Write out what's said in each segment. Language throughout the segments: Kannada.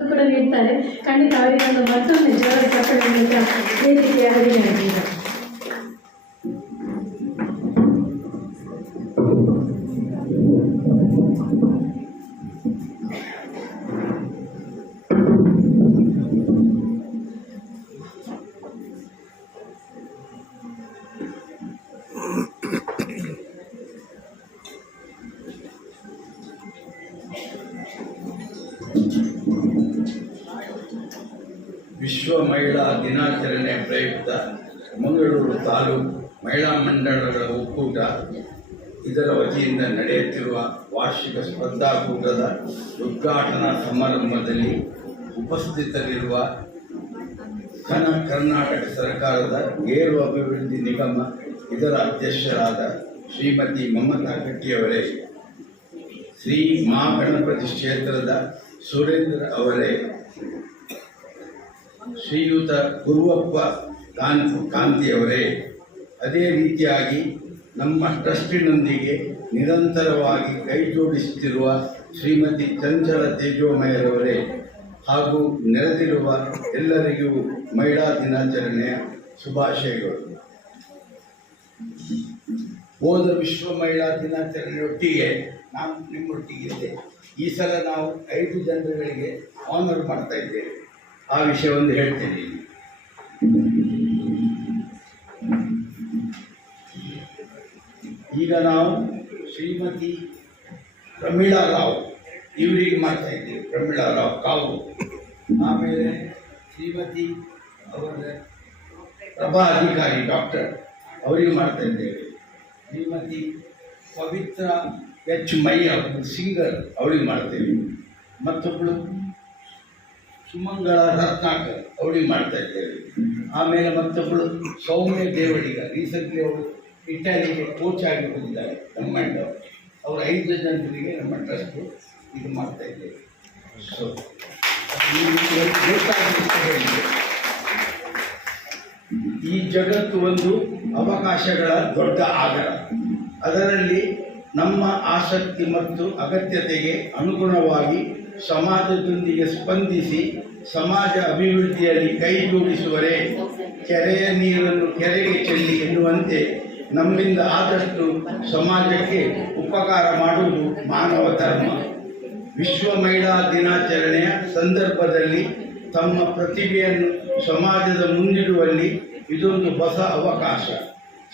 ಕೂಡ ನೀಡ್ತಾರೆ. ಖಂಡಿತ ಅವರಿಗೆ ಒಂದು ಮತ್ತೊಂದು ಜೋರ ಚಪ್ಪಲಿ ಮೂಲಕ ವೇದಿಕೆಯ ಅಭಿನಂದನೆಗಳು. ವಿಶ್ವ ಮಹಿಳಾ ದಿನಾಚರಣೆ ಪ್ರಯುಕ್ತ ಮಂಗಳೂರು ತಾಲೂಕು ಮಹಿಳಾ ಮಂಡಳಗಳ ಒಕ್ಕೂಟ ಇದರ ವತಿಯಿಂದ ನಡೆಯುತ್ತಿರುವ ವಾರ್ಷಿಕ ಸ್ಪರ್ಧಾಕೂಟದ ಉದ್ಘಾಟನಾ ಸಮಾರಂಭದಲ್ಲಿ ಉಪಸ್ಥಿತರಿರುವ ಕರ್ನಾಟಕ ಸರ್ಕಾರದ ಗೇರು ಅಭಿವೃದ್ಧಿ ನಿಗಮ ಇದರ ಅಧ್ಯಕ್ಷರಾದ ಶ್ರೀಮತಿ ಮಮತಾ ಕಟ್ಟಿಯವರೇ, ಶ್ರೀ ಮಹಾಗಣಪತಿ ಕ್ಷೇತ್ರದ ಸುರೇಂದ್ರ ಅವರೇ, ಶ್ರೀಯುತ ಗುರುವಪ್ಪ ಕಾಂತಿಯವರೇ, ಅದೇ ರೀತಿಯಾಗಿ ನಮ್ಮ ಟ್ರಸ್ಟಿನೊಂದಿಗೆ ನಿರಂತರವಾಗಿ ಕೈ ಜೋಡಿಸುತ್ತಿರುವ ಶ್ರೀಮತಿ ಚಂಚಲ ತೇಜೋಮಯರವರೇ ಹಾಗೂ ನೆರೆದಿರುವ ಎಲ್ಲರಿಗೂ ಮಹಿಳಾ ದಿನಾಚರಣೆಯ ಶುಭಾಶಯಗಳು. ಹೋದ ವಿಶ್ವ ಮಹಿಳಾ ದಿನಾಚರಣೆಯೊಟ್ಟಿಗೆ ನಾನು ನಿಮ್ಮೊಟ್ಟಿಗೆ ಈ ಸಲ ನಾವು 5 ಜನರುಗಳಿಗೆ ಆನರ್ ಮಾಡ್ತಾ ಇದ್ದೇವೆ. ಆ ವಿಷಯವೊಂದು ಹೇಳ್ತೇನೆ. ಈಗ ನಾವು ಶ್ರೀಮತಿ ಪ್ರಮೀಳಾ ರಾವ್ ಇವರಿಗೆ ಮಾಡ್ತಾ ಇದ್ದೇವೆ. ಪ್ರಮೀಳಾ ರಾವ್ ಕಾವು. ಆಮೇಲೆ ಶ್ರೀಮತಿ ಅವರ ಪ್ರಭಾ ಅಧಿಕಾರಿ ಡಾಕ್ಟರ್ ಅವರಿಗೆ ಮಾಡ್ತಾ ಇದ್ದೇವೆ. ಶ್ರೀಮತಿ ಪವಿತ್ರ ಎಚ್ ಮಯ್ಯ ಸಿಂಗರ್ ಅವರಿಗೆ ಮಾಡ್ತೇವೆ. ಮತ್ತೊಬ್ಬಳು ಸುಮಂಗಳ ರತ್ನಾಕರ್ ಅವಳಿಗೆ ಮಾಡ್ತಾ ಇದ್ದೇವೆ. ಆಮೇಲೆ ಮತ್ತೊಬ್ಬಳು ಸೌಮ್ಯ ದೇವಡಿಗ, ರೀಸೆಂಟ್ಲಿ ಅವರು ಇಟಾಲಿಗೆ ಕೋಚ್ ಆಗಿ ಹೋಗಿದ್ದಾರೆ ನಮ್ಮ ಅವರು 5 ಜನರಿಗೆ ನಮ್ಮ ಟ್ರಸ್ಟು ಇದು ಮಾಡ್ತಾ ಇದ್ದೇವೆ. ಸೊ ಈ ಜಗತ್ತು ಒಂದು ಅವಕಾಶಗಳ ದೊಡ್ಡ ಆಗರ. ಅದರಲ್ಲಿ ನಮ್ಮ ಆಸಕ್ತಿ ಮತ್ತು ಅಗತ್ಯತೆಗೆ ಅನುಗುಣವಾಗಿ ಸಮಾಜದೊಂದಿಗೆ ಸ್ಪಂದಿಸಿ ಸಮಾಜ ಅಭಿವೃದ್ಧಿಯಲ್ಲಿ ಕೈ ಜೋಡಿಸುವರೇ ಕೆರೆಯ ನೀರನ್ನು ಕೆರೆಗೆ ಚೆಲ್ಲಿ ಎನ್ನುವಂತೆ ನಮ್ಮಿಂದ ಆದಷ್ಟು ಸಮಾಜಕ್ಕೆ ಉಪಕಾರ ಮಾಡುವುದು ಮಾನವ ಧರ್ಮ. ವಿಶ್ವ ಮಹಿಳಾ ದಿನಾಚರಣೆಯ ಸಂದರ್ಭದಲ್ಲಿ ತಮ್ಮ ಪ್ರತಿಭೆಯನ್ನು ಸಮಾಜದ ಮುಂದಿಡುವಲ್ಲಿ ಇದೊಂದು ಹೊಸ ಅವಕಾಶ.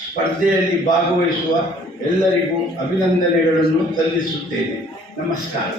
ಸ್ಪರ್ಧೆಯಲ್ಲಿ ಭಾಗವಹಿಸುವ ಎಲ್ಲರಿಗೂ ಅಭಿನಂದನೆಗಳನ್ನು ಸಲ್ಲಿಸುತ್ತೇನೆ. ನಮಸ್ಕಾರ.